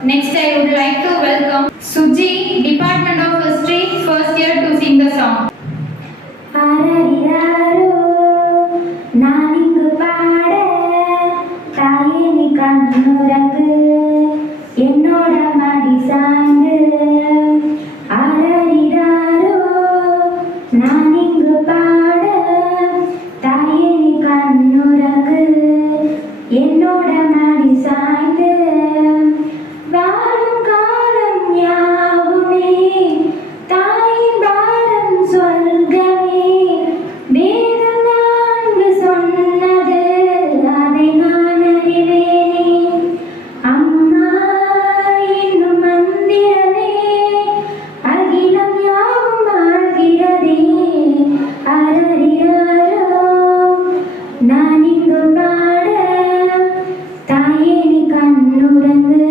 Next, I would like to welcome Suji, Department of History, first year to sing the song. நானிங்கு பாட தாயே நீ கண்ணுறங்கு என்னோட மடி சாய்ந்து ஆரறிறாரோ நானிங்கு பாட தாயே நீ கண்ணுறங்கு என்னோட மடி சாய்ந்து வாழும் காலம் யாவுமே தாயின் பாரம் சொல்கமே வேதம் நான்கு சொன்னது அதை நான் அறிவேனே அம்மா என்னும் மந்திரமே அகிலம் யாவும் ஆள்கிறதே அரறிறாரோ நான் இங்கு பாட தாயே நீ கண்ணுறங்கு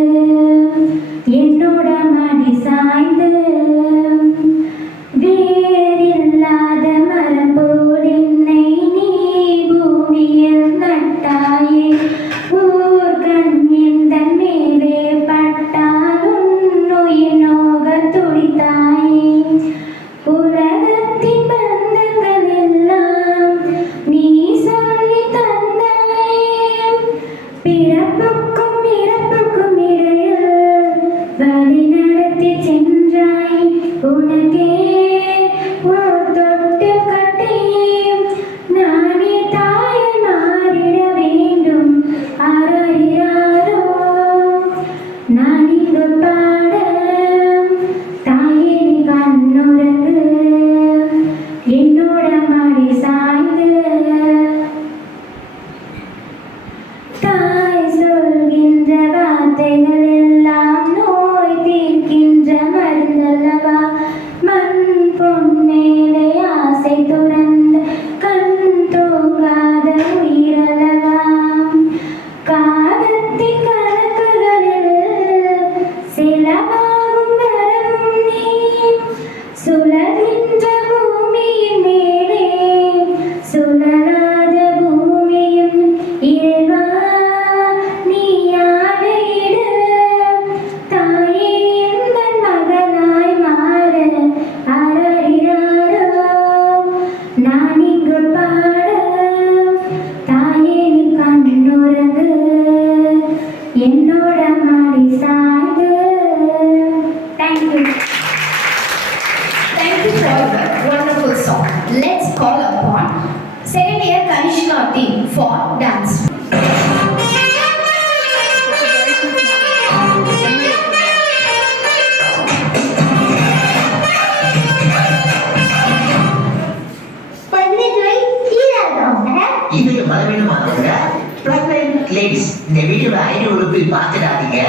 என்னோட மடி சாய்ந்து வேறில்லாத மரம் போல் என்னை நீ பூமியில் நட்டாயே ஊர் கண் எந்தன் மேலே பட்டாலும் நோய் நோக துடித்தாயே உலகத்தின் பந்தங்கள் எல்லாம் நீ சொல்லி தந்தாயே பிறப்புக்கும் இறப்புக்கும் இடையில் வழி நடத்தி சென்றாய் உனக்கே ஓர் தொட்டு கட்டி நானே தாயை மாறிட வேண்டும் அரறிறாரோ நான் இங்கு பாட தாயே நீ கண்ணுறங்கு என்னோட மடி சாய்ந்து தாய் சொல்கின்ற வார்த்தைகள் எல்லாம் நோய் தீர்க்கின்ற மருந்தல்லவா மண் பொன் மேலே ஆசை துறந்த கண் தூங்காத உயிரல்லவா காலத்தின் கணக்குகளில் செலவாகும் வரவும் நீ சுழல்கின்ற பூமியின் மேலே சுழலாத பூமியும் இறைவா நீ ஆணையிடு தாயே எந்தன் மகனாய் மாற அரறிறாரோ நான் இங்கு பாட தாயே நீ கண்ணுறங்கு என்னோட மடி சாய்ந்து. Thank you. Thank you for the wonderful song. Let's call upon second year Kanishka team for dance. இது பலவீனமானவங்க பிரெக்னன்ட் லேடிஸ் இந்த வீடியோவை ஐடியோவில் போய் பார்த்துடாதீங்க.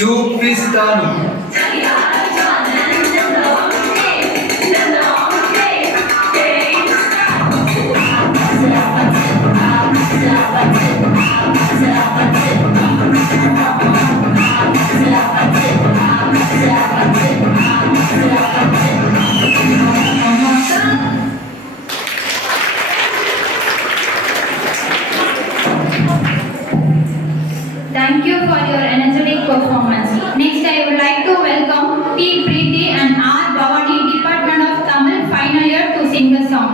చూపిస్తాను. Thank you for your energetic performance. Next, I would like to welcome P. Preeti and R. Bhavani, Department of Tamil, final year, to sing the song.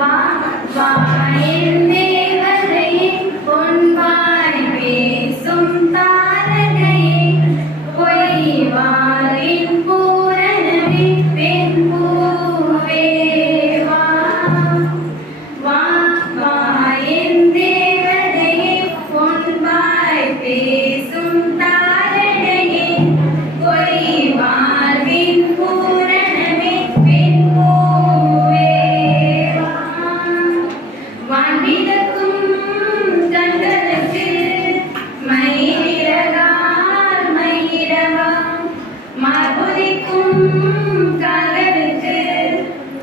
வா வா என் தேவதையே, பொன்வாய் பேசும் தாரகையே, பொய்வாரின் பூரணமே, பெண் பூவே வா. வா வா என் தேவதையே, பொன்வாய் பேசும் தாரகையே, பொய்வாரின் பூரணமே, பெண் பூவே வா. வான்மிதக்கும் கண்களுக்கு மயிலிறகால் மயிலவா, மார்புதிக்கும் கால்களுக்கு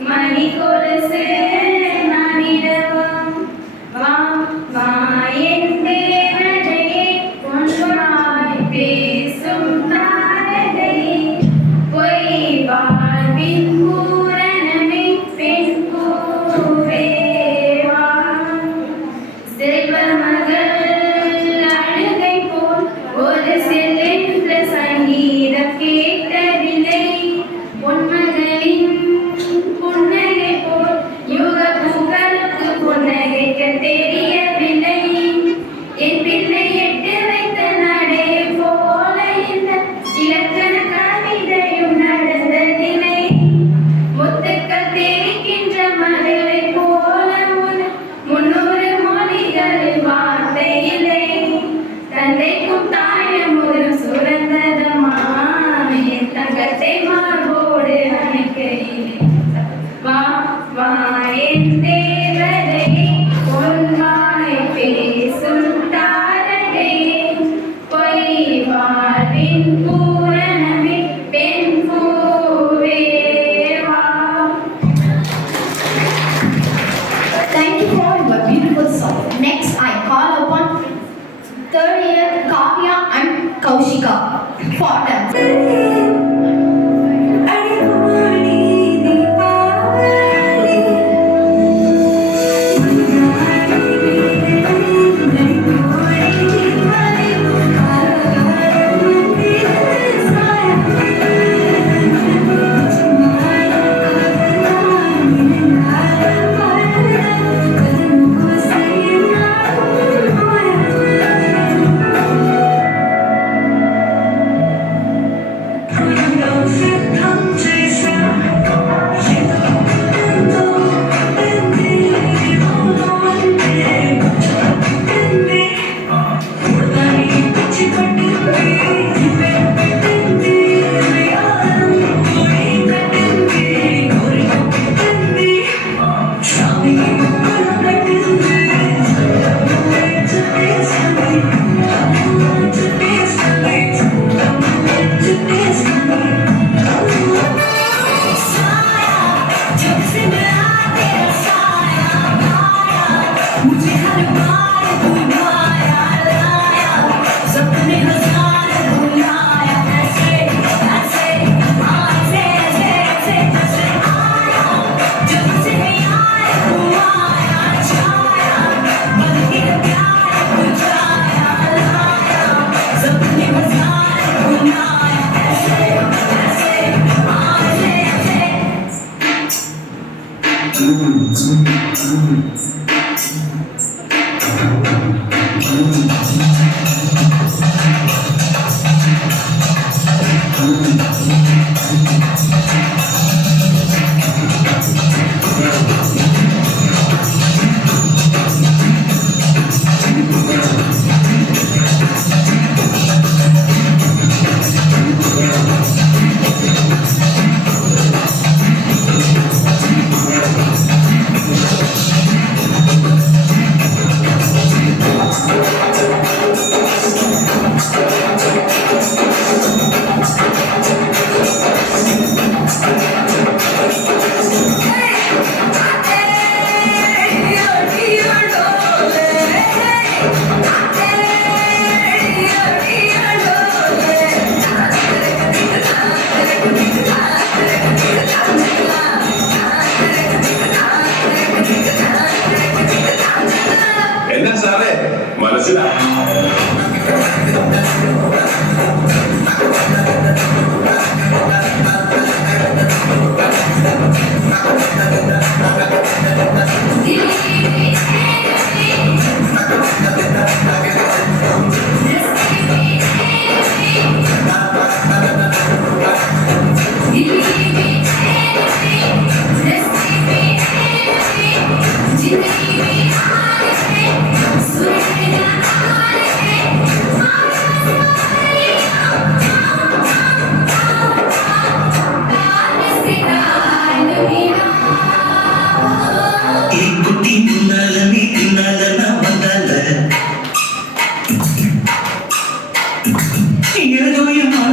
மணி கொலுசு நானிடவா. வா வா என் தேவதையே, பொன்வாய் பேசும் தாரகையே, பொய் வாழ்வின் பூரணமே, பெண் பூவே வா. செல்வ மகள் அழுகை போல் ஒரு செல்லென்ற சங்கீதம் கேட்கவில்லை, பொன்மகளின் புன்னகை போல் யுக புகழுக்கு புன்னகைக்க தெரியவில்லை. என் பிள்ளை எட்டு வைத்த நடை போல இந்த இலக்கண கவிதையும் நடந்ததில்லை. முத்துக்கள் தெரிக்கின்ற மகளை போல உன் 300 மொழிகளில் வார்த்தை இல்லை. தந்தைக்கும் தாயமும் சுரந்ததமா, என் தங்கத்தை மார்போடு அணைக்கையிலே. வா வா என் தேவதையே, பொன்வாய் பேசும் தாரகையே, பொய் வாழ்வின் பூரணமே, பெண் பூவே வா. Thank you for your beautiful song. Next, I call upon third year Kavya and Kaushika for dance.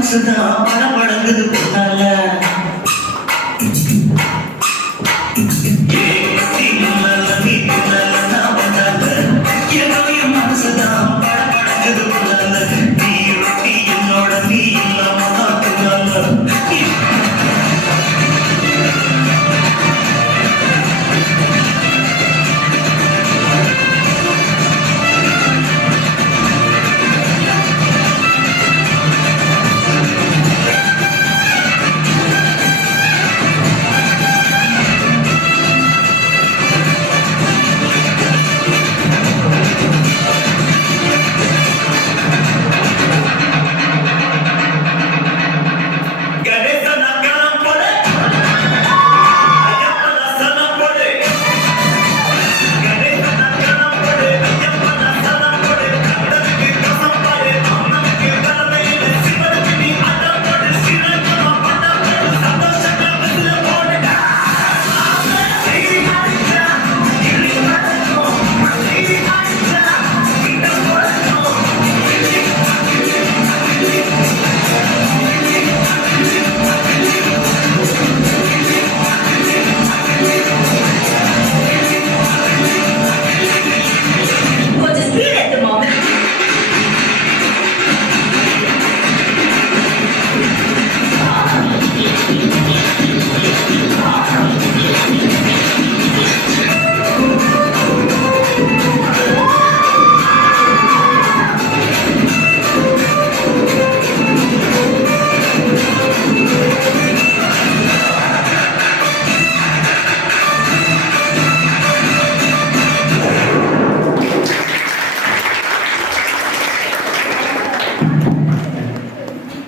மனசுதான் படபடங்குது பொண்ணால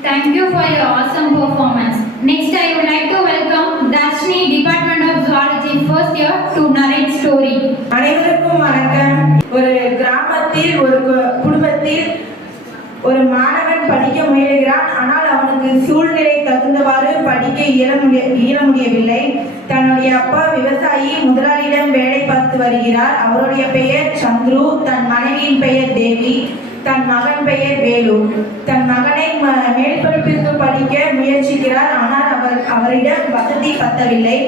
Thank you for your awesome performance. Next, I would like to welcome Dashni, Department of Zoology, first year, to narrate story. அனைவருக்கும் வணக்கம். ஒரு கிராமத்தில் ஒரு குடும்பத்தில் ஒரு மாணவன் படிக்க முயலுகிறான். ஆனால் அவனுக்கு சூழ்நிலை தகுந்தவாறு படிக்க இயல முடியவில்லை. தன்னுடைய அப்பா விவசாயி, முதலாளியிடம் வேலை பார்த்து வருகிறார். அவருடைய பெயர் சந்துரு, தன் மனைவியின் பெயர் தேவி, தன் மகன் பெயர் வேலு. தன் மகனை மேல் படிப்பிற்கு படிக்க முயற்சிக்கிறார். ஆனால் அவரிடம் வசதி பத்தவில்லை.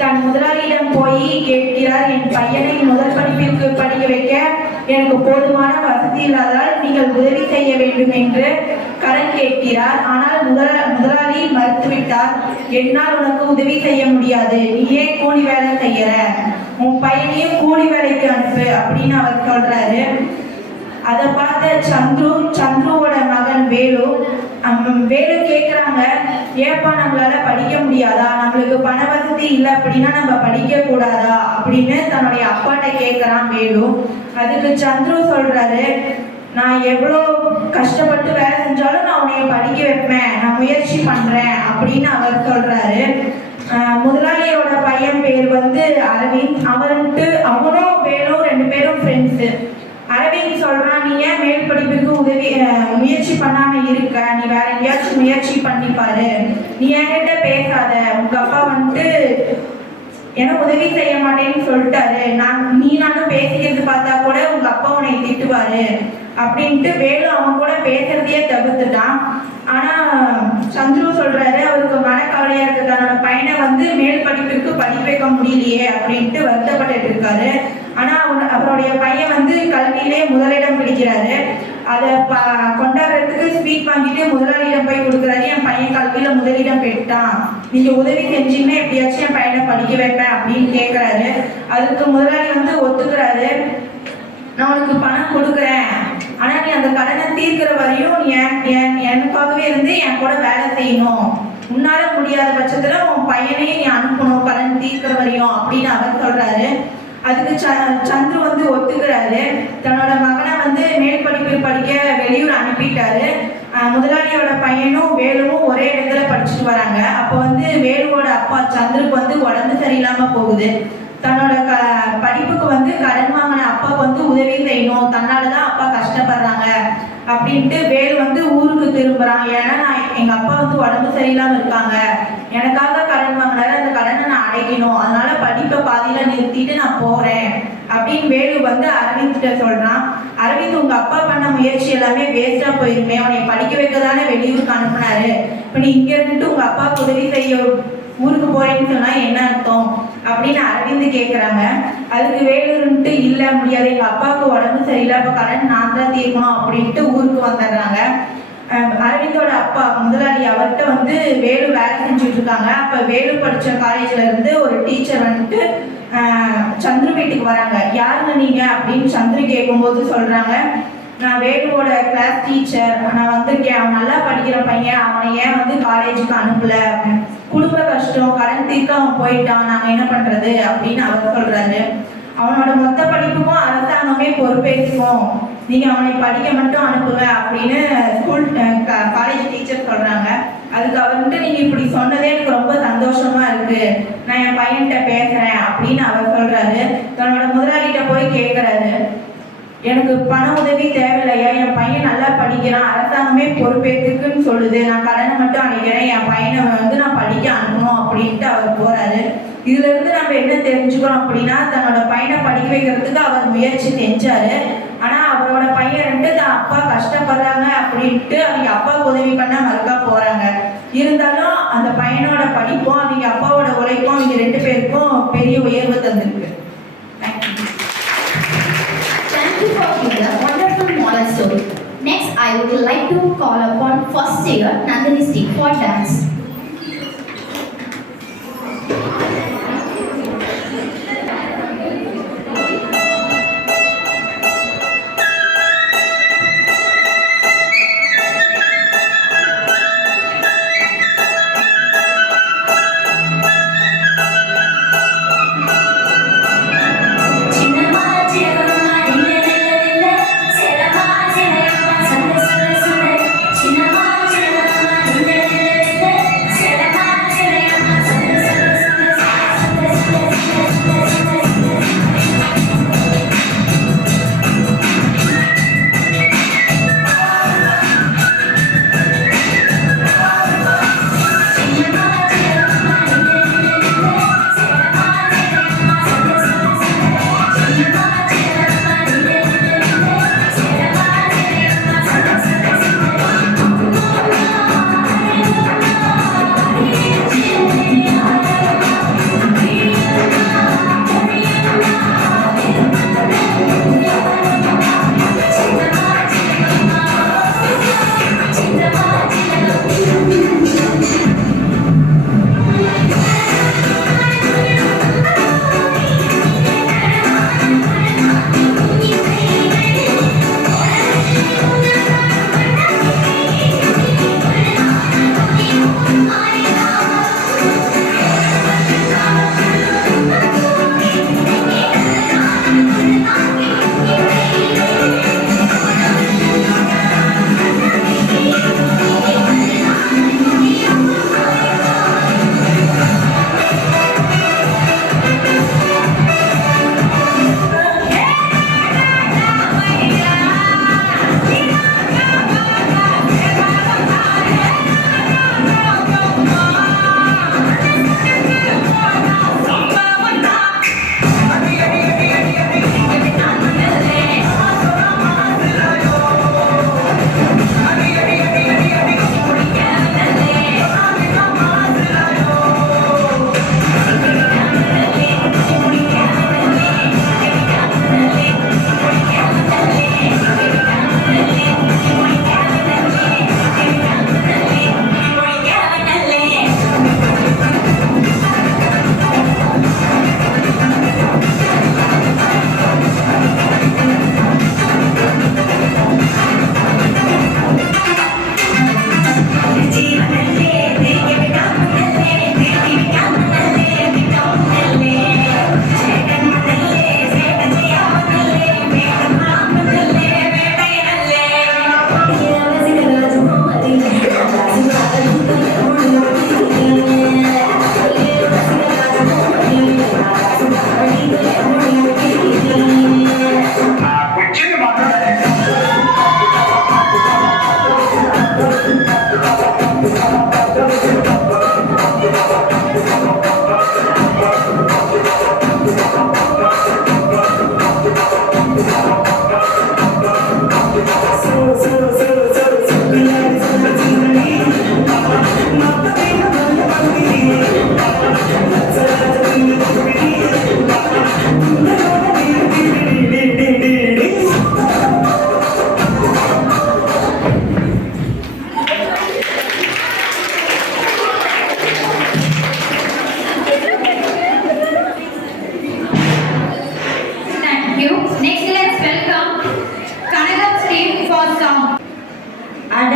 தன் முதலாளியிடம் போய் கேட்கிறார், என் பையனை முதல் படிப்பிற்கு படிக்க வைக்க எனக்கு போதுமான வசதி இல்லாதால் நீங்கள் உதவி செய்ய வேண்டும் என்று கடன் கேட்கிறார். ஆனால் முதலாளி மறுத்துவிட்டார். என்னால் உனக்கு உதவி செய்ய முடியாது, நீயே கூலி வேலை செய்யற, உன் பையனையும் கூலி வேலைக்கு அனுப்பு அப்படின்னு அவர் சொல்றாரு. அதை பார்த்த சந்துருவோட மகன் வேலு கேட்குறாங்க, ஏப்பா நம்மளால படிக்க முடியாதா, நம்மளுக்கு பண வசதி இல்லை அப்படின்னா நம்ம படிக்க கூடாதா அப்படின்னு தன்னுடைய அப்பாட்ட கேட்குறான் வேலு. அதுக்கு சந்துரு சொல்றாரு, நான் எவ்வளோ கஷ்டப்பட்டு வேலை செஞ்சாலும் நான் உன்னைய படிக்க வைப்பேன், நான் முயற்சி பண்றேன் அப்படின்னு அவர் சொல்றாரு. முதலாளியோட பையன் பேர் வந்து அரவிந்த். அவனும் வேலும் 2 பேரும் ஃப்ரெண்ட்ஸு. அரவிந்த் சொல்றான், நீ ஏன் மேல் படிப்புக்கு முயற்சி பண்ணாம இருக்க, நீ வேற எங்கேயாச்சும் முயற்சி பண்ணிப்பாரு, நீ என்கிட்ட பேசாத, உங்க அப்பா எனக்கு உதவி செய்ய மாட்டேன்னு சொல்லிட்டாரு, நானும் பேசிக்கிறது பார்த்தா கூட உங்க அப்பா உன்னை திட்டுவாரு அப்படின்ட்டு வேலு அவன் கூட பேசுறதையே தவிர்த்துட்டான். ஆனா சந்துரு சொல்றாரு, அவருக்கு மனக்கவலையா இருக்கு, தன்னோட பையனை மேல் படிப்பிற்கு படிக்க வைக்க முடியலையே அப்படின்ட்டு வருத்தப்பட்டு இருக்காரு. ஆனா அவருடைய பையன் கல்வியிலே முதலிடம் பிடிக்கிறாரு. அதை கொண்டாடுறதுக்கு ஸ்வீட் வாங்கிட்டு முதலாளியிடம் போய் கொடுக்குறாரு, என் பையன் கல்வியில முதலிடம் பெற்றான், நீங்க உதவி செஞ்சீங்கன்னா எப்படியாச்சும் என் பையனை படிக்க வைப்பேன் அப்படின்னு கேட்கிறாரு. அதுக்கு முதலாளி ஒத்துக்கிறாரு, நான் உனக்கு பணம் கொடுக்குறேன், ஆனா நீ அந்த கடனை தீர்க்கிற வரையும் எனக்காகவே இருந்து என் கூட வேலை செய்யணும், உன்னால முடியாத பட்சத்துல உன் பையனையும் நீ அனுப்பணும் கடன் தீர்க்கிற வரையும் அப்படின்னு அவர் சொல்றாரு. அதுக்கு சந்துரு ஒத்துக்கிறாரு. தன்னோட மகனை மேல் படிப்பில் படிக்க வெளியூர் அனுப்பிட்டாரு. முதலாளியோட பையனும் வேலுவும் ஒரே இடத்துல படிச்சுட்டு வராங்க. அப்போ வேலுவோட அப்பா சந்துருக்கு உடம்பு சரியில்லாம போகுது. தன்னோட படிப்புக்கு கடன் வாங்கின அப்பாவுக்கு உதவி செய்யணும், தன்னாலதான் அப்பா கஷ்டப்படுறாங்க அப்படின்ட்டு வேலு வந்து ஊருக்கு திரும்புறான். ஏன்னா எங்க அப்பா வந்து உடம்பு சரியில்லாம இருக்காங்க, எனக்காக கடன் வாங்கினாரு, அந்த கடனை நான் அடைக்கணும், அதனால படிப்பை பாதியில நிறுத்திட்டு நான் போறேன் அப்படின்னு வேலு வந்து அரவிந்த்கிட்ட சொல்றான். அரவிந்த், உங்க அப்பா பண்ண முயற்சி எல்லாமே வேஸ்டா போயிருமே, அவனை படிக்க வைக்க தானே வெளியூருக்கு அனுப்புனாரு, இப்ப நீ இங்க இருந்துட்டு உங்க அப்பாவுக்கு உதவி செய்ய ஊருக்கு போறேன்னு சொன்னா என்ன அர்த்தம் அப்படின்னு அரவிந்த் கேட்குறாங்க. அதுக்கு வேலூர்ன்ட்டு இல்லை முடியாது, எங்க அப்பாவுக்கு உடம்பு சரியில்லை, அப்போ கடன் நான் தான் தீர்க்கணும் அப்படின்ட்டு ஊருக்கு வந்துடுறாங்க. அரவிந்தோட அப்பா முதலாளி அவர்கிட்ட வந்து வேலு வேலை செஞ்சுட்டு இருக்காங்க. அப்போ வேலு படித்த காலேஜில் இருந்து ஒரு டீச்சர் வந்துட்டு சந்துரு வீட்டுக்கு வராங்க. யாருங்க நீங்க அப்படின்னு சந்துரு கேட்கும்போது சொல்றாங்க, நான் வேலுவோட கிளாஸ் டீச்சர், நான் வந்திருக்கேன், அவன் நல்லா படிக்கிற பையன், அவனை ஏன் வந்து காலேஜுக்கு அனுப்பல, குடும்ப கஷ்டம், கடன் தீர்க்க அவன் போயிட்டான், நாங்கள் என்ன பண்றது அப்படின்னு அவர் சொல்றாரு. அவனோட மொத்த படிப்புக்கும் அரசாங்கமே பொறுப்பேற்றுக்கும், நீங்க அவனை படிக்க மட்டும் அனுப்புங்க அப்படின்னு ஸ்கூல் காலேஜ் டீச்சர் சொல்றாங்க. அதுக்கு அவர் வந்துட்டு, நீங்க இப்படி சொன்னதே எனக்கு ரொம்ப சந்தோஷமா இருக்கு, நான் என் பையன்கிட்ட பேசுறேன் அப்படின்னு அவர் சொல்றாரு. தன்னோட முதலாளிகிட்ட போய் கேட்கறாரு, எனக்கு பண உதவி தேவையில்லையா, என் பையன் நல்லா படிக்கிறான், அரசாங்கமே பொறுப்பேற்றுக்குன்னு சொல்லுது, நான் கடனை மட்டும் அடைக்கிறேன், என் பையனை வந்து நான் படிக்க அனுப்பணும் அப்படின்ட்டு அவர் போறாரு. இதுல இருந்து நம்ம என்ன தெரிஞ்சுக்கிறோம் அப்படின்னா, தன்னோட பையனை படிக்க வைக்கிறதுக்கு அவர் முயற்சி செஞ்சாரு. ஆனா அவரோட பையன் தான் அப்பா கஷ்டப்படுறாங்க அப்படின்ட்டு அவங்க அப்பாவுக்கு உதவி பண்ண மறுக்கா போறாங்க. இருந்தாலும் அந்த பையனோட படிப்பும் அவங்க அப்பாவோட உழைப்பும் அவங்க 2 பேருக்கும் பெரிய உயர்வு தந்திருக்கு. Thank you for giving a wonderful moral story. Next, I would like to call upon first year Nandini Singh for dance.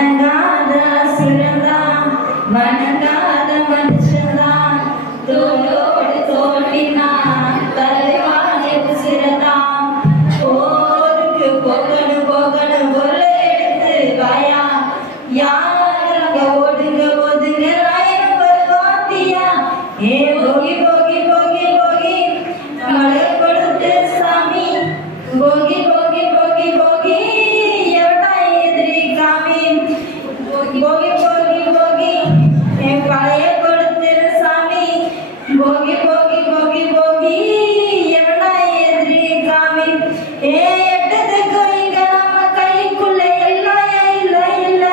வணங்காத சுரந்தான் வணங்காத மனுஷன்தான் தோளோடு தோண்டினான் தலைவானே உசிரதான் போருக்கு போகணும் போகணும் பொருளை எடுத்து வாயா யாரங்க ஓடுங்க ஓடுங்க ராயனும் வருவாத்தியா ஏ போகி போகி போகி போகி மழை கொடுத்து சாமி போகி போகி போகி போகி எவடா எதிரி காமி போகி போகி போகி என் பழைய கொடுத்திரு சாமி போகி போகி போகி போகி எவடா எதிரி காமி ஏ எட்டத்துக்கு இங்க நம்ம கைக்குள்ள எல்லாம் இல்ல இல்ல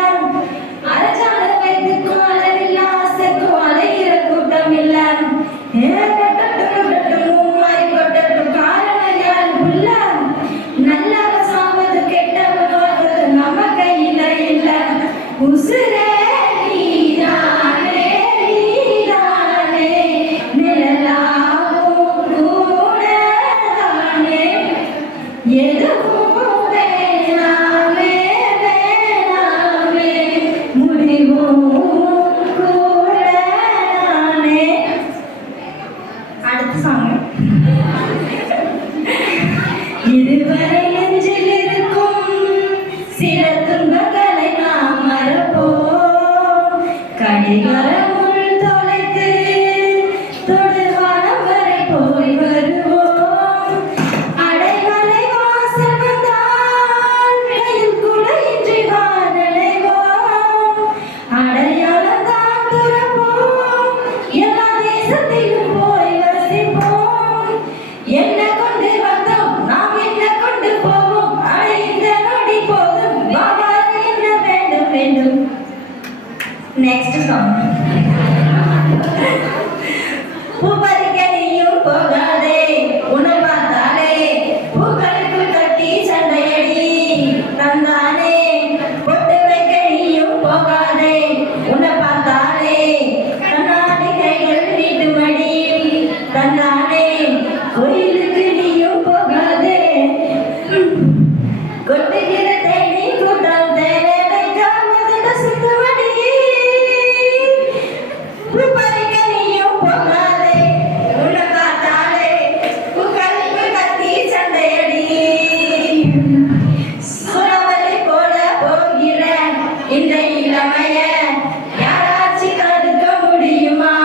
அரைச்சால வைத்துக்கும் அளவில்ல ஆசைக்கும் அலைகிற கூட்டம் இல்ல ஏ கொட்டட்டும் மாதிரி கொட்டட்டும் காரணம் யாரு புள்ள நல்லவ சாவது கெட்டவன் வாழ்வது நம்ம கையில இல்ல உசுரே நீதானே நீதானே நிழலாவும் கூடதானே எதுவும் வேணாமே வேணாமே முடிவும் கூடதானே அடுத்த சாங் இதுவரை நெஞ்சில் இருக்கும் சில துன்பங்களை நாம் மறப்போம் கடிகாரம் உள் தொலைத்து தொடுவானம் வரை போய் வருவோம் அடைமலை வாசல் வந்தால் கையில் கூட இன்றி வானடைவோம் அடையாளம் தான் துறப்போம் எல்லா தேசத்திலும் போய் வசிப்போம் என்ன கொண்டு வந்தோம் நாம் என்ன கொண்டு போவோம் அடைந்த நொடி போதும் பாபாரு என்ன வேண்டும் வேண்டும் நெக்ஸ்ட் சாங் பூப்பறிக்க நீயும் போகாதே உன்னை பார்த்தாலே பூக்களுக்கு கட்டி சண்டையடி தந்தானே பொட்டு வைக்க நீயும் போகாதே உன்னை பார்த்தாலே கண்ணாடி கைகள் வீட்டு மடி தந்தானே கோயிலுக்கு நீயும் போகாதே கொட்டுகிற தேனி கூட்டம் தேவைக்காமதுட சுத்தமடி பூப்பறிக்க நீயும் போகாதே உன்னை பார்த்தாலே பூக்களுக்கு கத்தி சண்டையடி சுறவலை போல போகிற இந்த இளமைய யாராச்சும் தடுக்க முடியுமா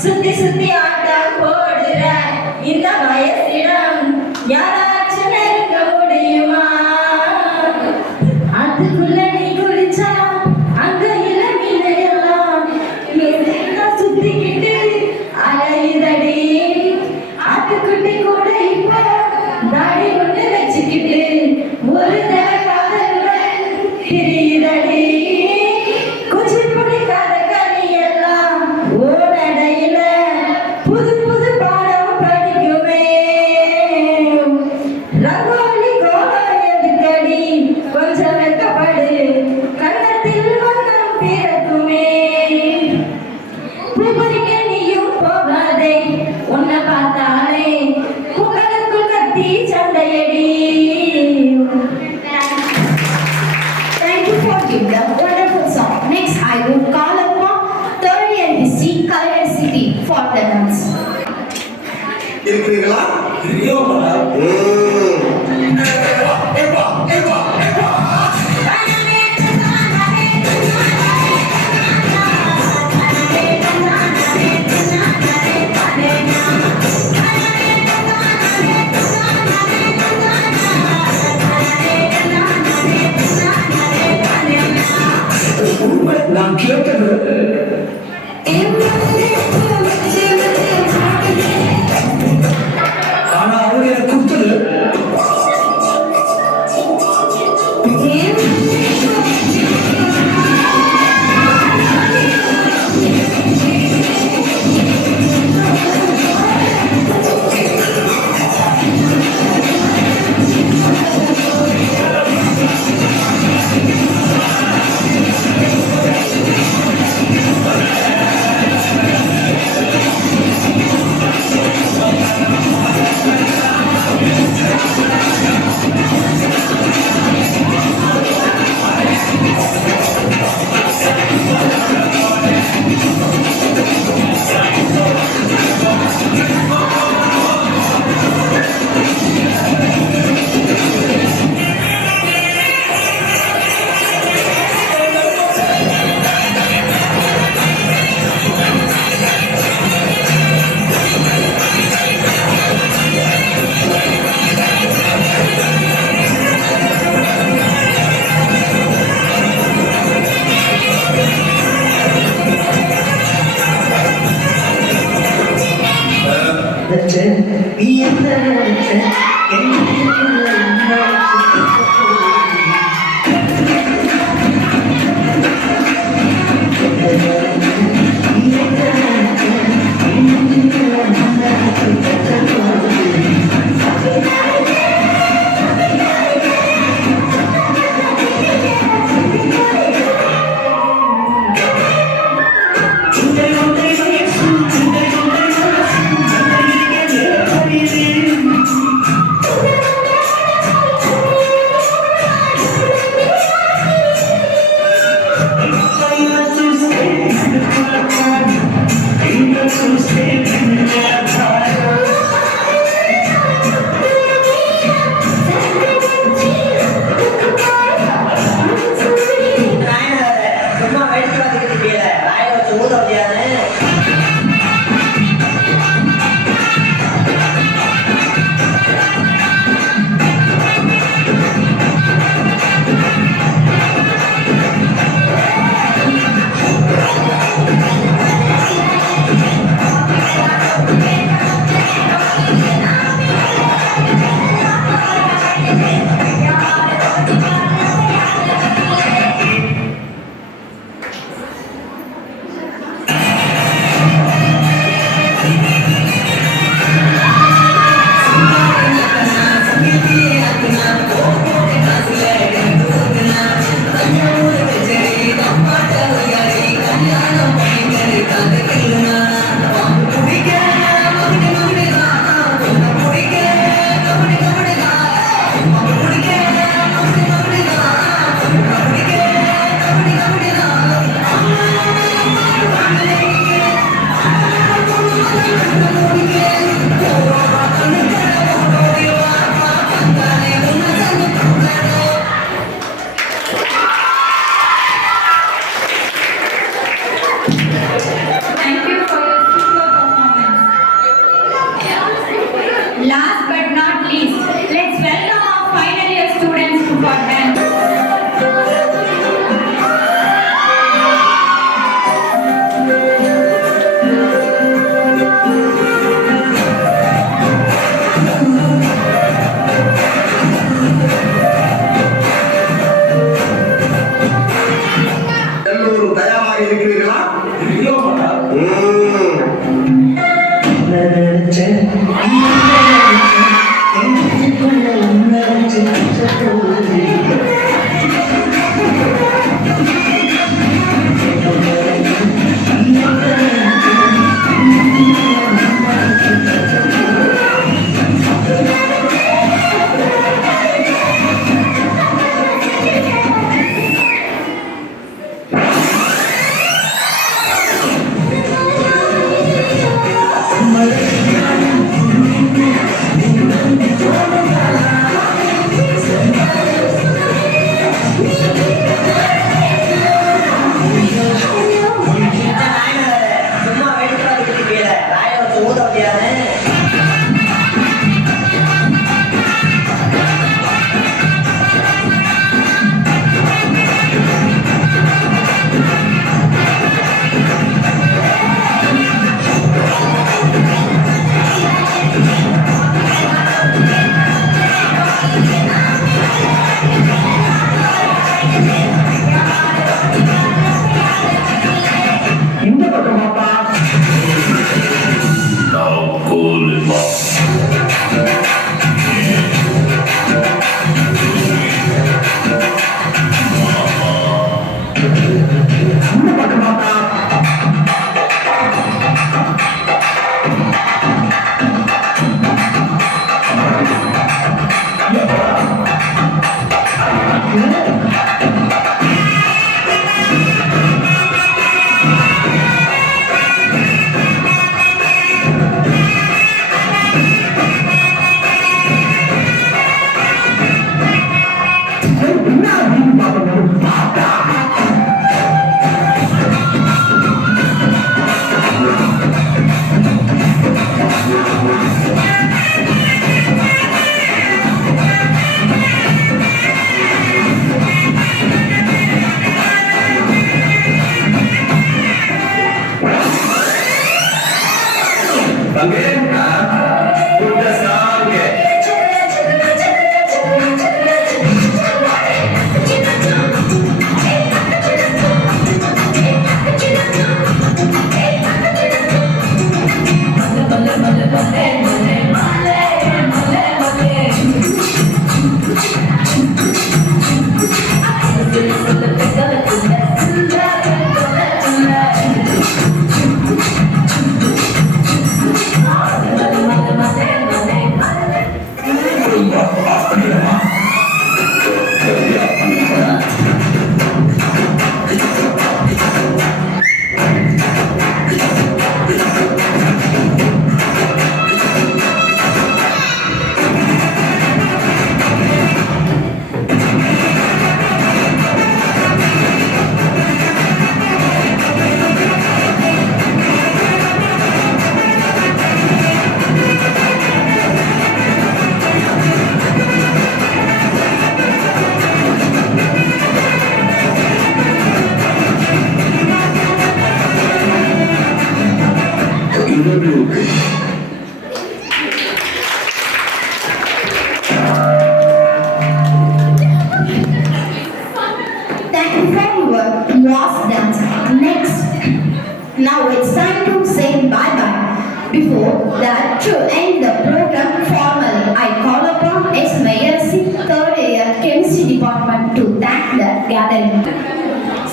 சுத்தி சுத்தி ஆட்டம் போடுற இந்த வயசிடம் யாராச்சும் நெருங்க முடியுமா அதுக்குள்ள நீ குளிச்சா அங்க இளமீனையெல்லாம் சுத்திக்கிட்டு அலையுதடி ஆட்டுக்குட்டி கூட இப்போ தாடி ஒண்ணு வச்சுக்கிட்டு ஒரு காதலுடன் திரியுதடி குச்சிப்புடி கதகளி எல்லாம் ஓரடையில புது புது பாடம் படிக்குமே ரங்கோலி கோலம் எதுக்கடி கொஞ்சம் வெக்கப்படு கன்னத்தில் வண்ணம் பிறக்குமே பூப்பறிக்க நீயும் போகாதே உன்னை பார்த்தாலே புகழுக்குள் கத்தி சண்டையடி Thank you for giving the wonderful song. Next, I will call upon third year history Color City for the dance. இருக்கிறீங்களா ரியோ மேடம் எப்பா எப்பா எப்பா நான் கேட்டது ஆனா அவர் எனக்கு கொடுத்தது சும்மா வேடிக்கை பார்த்துக்கிட்டு இருப்பீல வாயில வச்சு ஊத முடியாது. Thank you for your super performance. Last but not least, let's welcome our final year students for dance. எல்லோரும் தயாராக இருக்கிறீர்களா? சும்மா வேடிக்கை பார்த்துக்கிட்டு இருப்பீல வாயில வச்சு ஊத முடியாது. இந்த பக்கம் பாப்பா. Now cool him off. இந்த பக்கம் பாப்பா. என்ன அப்படின்னு பார்க்கணும். பாப்பா. எப்படி இருக்கு? Thank you for your was dance. Next, now it's time to say bye-bye. Before that, to end the program formally, I call upon SMRC third year chemistry department to thank the gathering.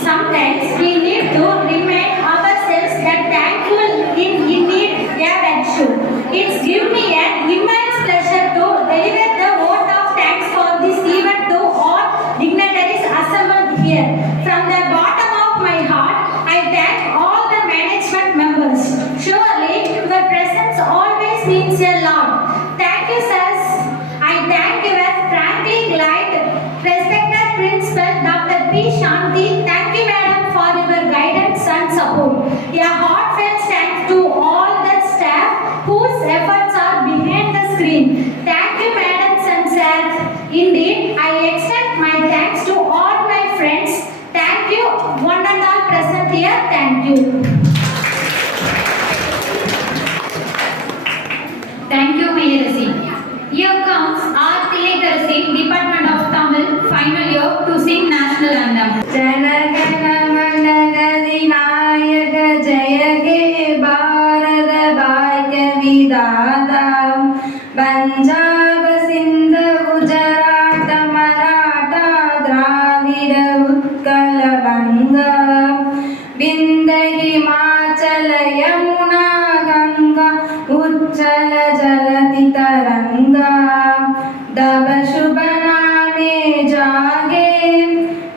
Sometimes we need to remind ourselves that thankful in need a virtue. It's given me an immense pleasure to deliver the vote of thanks for this event to all dignitaries assembled here. From the bottom of my heart, I thank all the management members. Surely, your presence always means a lot. Thank you, sirs. I thank your Franklin Light, respected Principal Dr. P. Shanti. Thank you, Madam, for your guidance and support. A heartfelt thanks to all the staff whose efforts are behind the screen. Thank you, Madams and sirs. Indeed, I extend my thanks to all my friends. Thank you, one and all present here. Thank you. Thank you, Mayarasi. Here comes R. Tilakarasi, Department of Tamil, final year to sing national anthem. जनगणमनगधिनायक जय हे भारत भाग्य विधाता पंजाब सिंध गुजरात मराठा द्राविड उत्कल बंगा विंध्य हिमाचल यमुना गंगा उच्चल जलति तरंगा दब शुभ नामे जागे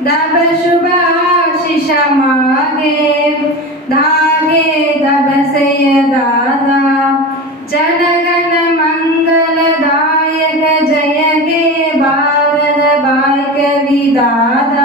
दब शुभ आशीष मागे धागे दब से दादा जनगण मंगलदायक जय हे भारत भाग्य विधाता